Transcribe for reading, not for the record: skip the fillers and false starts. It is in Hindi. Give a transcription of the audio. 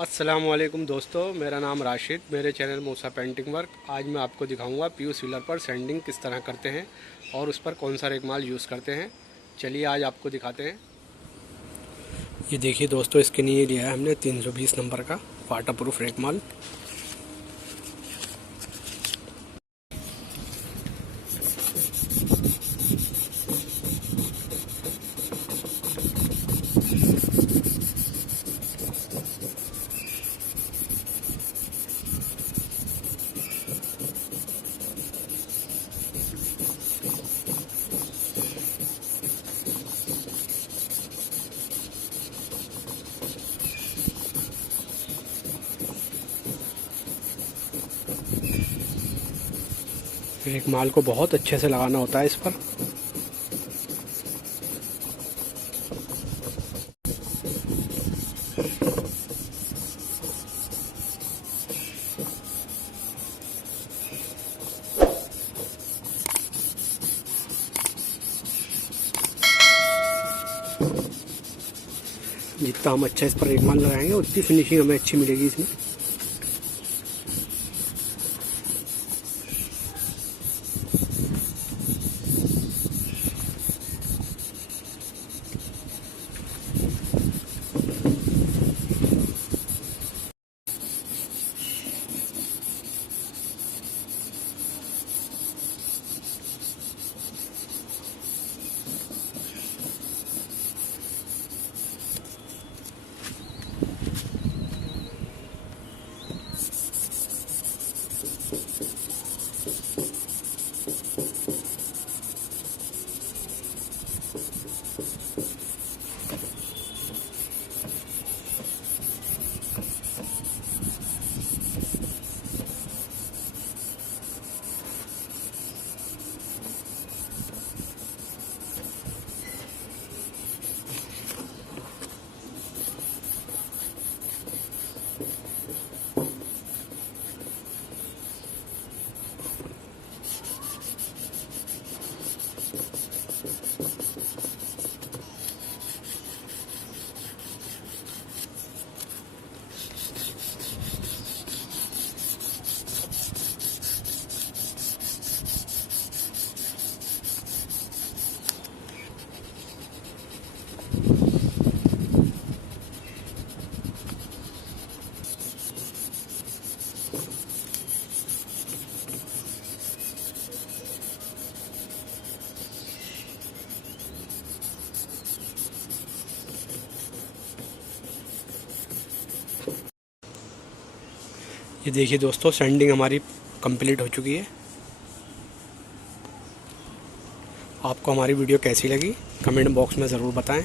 अस्सलामुअलैकुम दोस्तों, मेरा नाम राशिद, मेरे चैनल मूसा पेंटिंग वर्क। आज मैं आपको दिखाऊंगा पीयू सीलर पर सैंडिंग किस तरह करते हैं और उस पर कौन सा रेगमाल यूज़ करते हैं। चलिए आज आपको दिखाते हैं। ये देखिए दोस्तों, इसके लिए लिया है हमने 320 नंबर का वाटर प्रूफ रेगमाल। रेगमाल को बहुत अच्छे से लगाना होता है इस पर। जितना हम अच्छा इस पर रेगमाल लगाएंगे उतनी फिनिशिंग हमें अच्छी मिलेगी इसमें। ये देखिए दोस्तों, सैंडिंग हमारी कंप्लीट हो चुकी है। आपको हमारी वीडियो कैसी लगी कमेंट बॉक्स में ज़रूर बताएं।